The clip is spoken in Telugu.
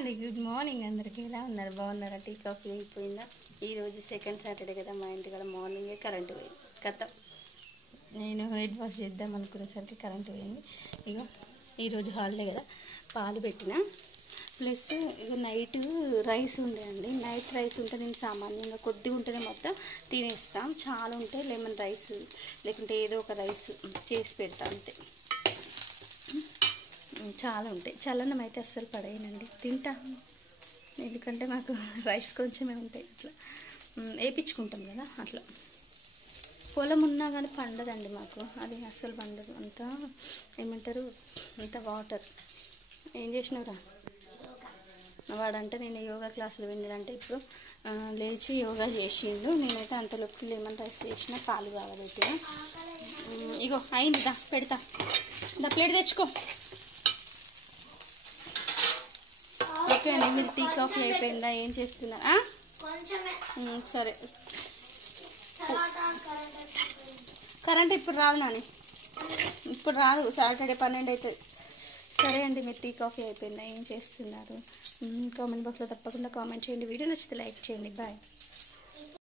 అండి గుడ్ మార్నింగ్ అందరికీ. ఎలా ఉన్నారు? బాగున్నారా? టీ కాఫీ అయిపోయిందా? ఈరోజు సెకండ్ సాటర్డే కదా, మా ఇంటి కూడా మార్నింగే కరెంటు పోయింది. కథ నేను హెడ్ వాష్ చేద్దాం అనుకునేసరికి కరెంటు పోయింది. ఇగో ఈరోజు హాలిడే కదా, పాలు పెట్టిన. ప్లస్ ఇక నైట్ రైస్ ఉండే అండి. నైట్ రైస్ ఉంటే నేను సామాన్యంగా కొద్దిగా ఉంటేనే మొత్తం తినేస్తాం. చాలా ఉంటే లెమన్ రైస్ లేకుంటే ఏదో ఒక రైస్ చేసి పెడతా అంతే. చాలా ఉంటాయి. చల్లనం అయితే అస్సలు పడేయనండి, తింటా. ఎందుకంటే మాకు రైస్ కొంచెమే ఉంటాయి. అట్లా వేయించుకుంటాం కదా, అట్లా. పొలం ఉన్నా కానీ పండదండి మాకు, అది అస్సలు పండదు. అంతా ఏమంటారు, అంత వాటర్. ఏం చేసినవురా వాడంటే? నేను యోగా క్లాసులు విన్నాడంటే ఇప్పుడు లేచి యోగా చేసిండు. నేనైతే అంతలోపు లెమన్ రైస్ చేసిన, పాలు కాగబెట్టిన. ఇగో అయింది, దా పెడతా, దా ప్లేట్ తెచ్చుకో. ఓకే అండి, మీరు టీ కాఫీ అయిపోయిందా? ఏం చేస్తున్నారా? సరే, కరెంట్ ఇప్పుడు రాదు నాని, ఇప్పుడు రాదు. సాటర్డే 12 అవుతుంది. సరే అండి, మీరు టీ కాఫీ అయిపోయిందా? ఏం చేస్తున్నారు? కామెంట్ బాక్స్లో తప్పకుండా కామెంట్ చేయండి. వీడియో నచ్చితే లైక్ చేయండి. బాయ్.